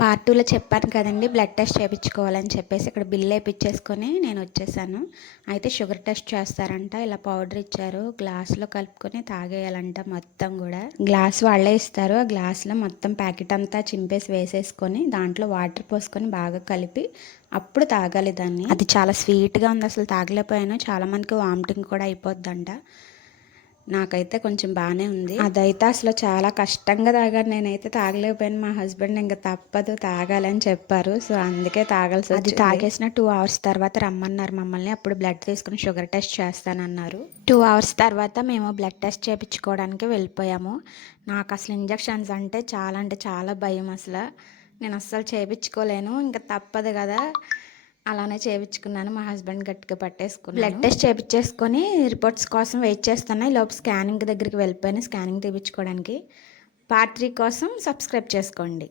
Part టూలో చెప్పాను కదండి బ్లడ్ టెస్ట్ చేయించుకోవాలని చెప్పేసి ఇక్కడ బిల్ వేయించేసుకొని నేను వచ్చేసాను. అయితే షుగర్ టెస్ట్ చేస్తారంట ఇలా పౌడర్ ఇచ్చారు గ్లాస్లో కలుపుకొని తాగేయాలంట మొత్తం కూడా. గ్లాస్ వాళ్ళే ఇస్తారు ఆ గ్లాస్లో మొత్తం ప్యాకెట్ అంతా చింపేసి వేసేసుకొని దాంట్లో వాటర్ పోసుకొని బాగా కలిపి అప్పుడు తాగాలి దాన్ని. అది చాలా స్వీట్గా ఉంది అసలు తాగలేకపోయాను. చాలామందికి వామిటింగ్ కూడా అయిపోద్దంట. నాకైతే కొంచెం బాగానే ఉంది. అదైతే అసలు చాలా కష్టంగా తాగాను నేనైతే తాగలేకపోయాను. మా హస్బెండ్ ఇంకా తప్పదు తాగాలని చెప్పారు. సో అందుకే తాగాల్సి అది తాగేసిన టూ అవర్స్ తర్వాత రమ్మన్నారు మమ్మల్ని. అప్పుడు బ్లడ్ తీసుకుని షుగర్ టెస్ట్ చేస్తానన్నారు. టూ అవర్స్ తర్వాత మేము బ్లడ్ టెస్ట్ చేయించుకోవడానికి వెళ్ళిపోయాము. నాకు అసలు ఇంజక్షన్స్ అంటే చాలా అంటే చాలా భయం అసలు. నేను అస్సలు చేయించుకోలేను ఇంకా తప్పదు కదా. అలానే చేయించుకున్నాను మా హస్బెండ్ గట్టిగా పట్టేసుకున్నాను బ్లడ్ టెస్ట్ చేయించేసుకొని రిపోర్ట్స్ కోసం వెయిట్ చేస్తాను ఈ లోపు స్కానింగ్ దగ్గరికి వెళ్ళిపోయాను స్కానింగ్ తీపించుకోవడానికి పార్ట్ త్రీ కోసం సబ్స్క్రైబ్ చేసుకోండి.